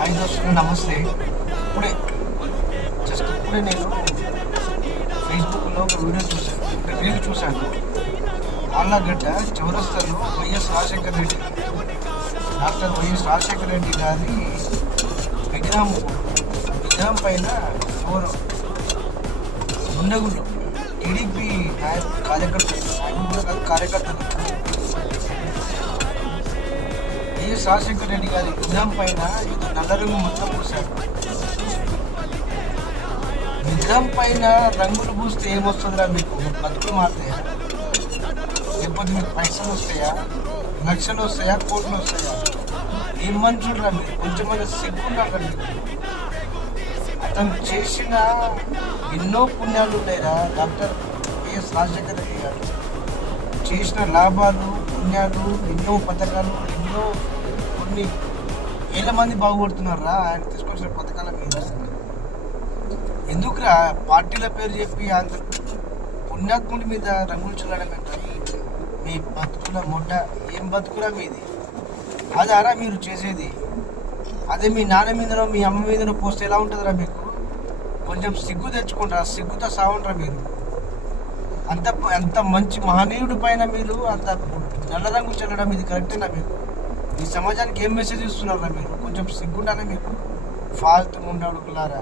Hi దోస్తులు, నమస్తే. ఇప్పుడే నేను ఫేస్బుక్లో ఒక వీడియో చూశాను, ఒక రీల్ చూశాను. ఆళ్ళగడ్డ చౌరస్తాలో YS Rajasekhara Reddy, doctor YS Rajasekhara Reddy గారి విగ్రహం పైన ఎవరు గుండెగుండు టీడీపీ కార్యకర్తలు వైఎస్ రాజశేఖర రెడ్డి గారి విగ్రహం పైన నల్ల రంగు మొత్తం పూశారు. విగ్రహం పైన రంగులు పూస్తే ఏమొస్తుందిరా? మీకు బతుకులు మారుతాయా? లేకపోతే మీకు పైసలు వస్తాయా? లక్షలు వస్తాయా? కోట్లు వస్తాయా? ఏం మనుషులురా మీరు? కొంచెం సిగ్గుండాలి మీకు. అతను చేసిన ఎన్నో పుణ్యాలు ఉన్నాయిరా. డాక్టర్ వైఎస్ రాజశేఖర రెడ్డి గారు చేసిన లాభాలు, పుణ్యాలు, ఎన్నో పథకాలు, ఎన్నో కొన్ని వేల మంది బాగుపడుతున్నారా ఆయన తీసుకొచ్చిన పథకాల మీద. ఎందుకురా పార్టీల పేరు చెప్పి అంత పుణ్యాత్ముడి మీద రంగులు చల్లడం అంటే మీ బతుకుల మొడ్డ ఏం బతుకురా మీది? అదారా మీరు చేసేది? అదే మీ నాన్న మీదనో మీ అమ్మ మీదనో పోస్తే ఎలా ఉంటుందిరా మీకు? కొంచెం సిగ్గు తెచ్చుకుంటారా? సిగ్గుతో సాగుంటారా మీరు? అంత మంచి మహనీయుడి పైన మీరు అంత నల్ల రంగు చల్లడం ఇది కరెక్టేనా మీకు? ఈ సమాజానికి ఏం మెసేజ్ ఇస్తున్నారా మీరు? కొంచెం సిగ్గుండాలి మీకు. ఫాల్తు ముండడుకులారా.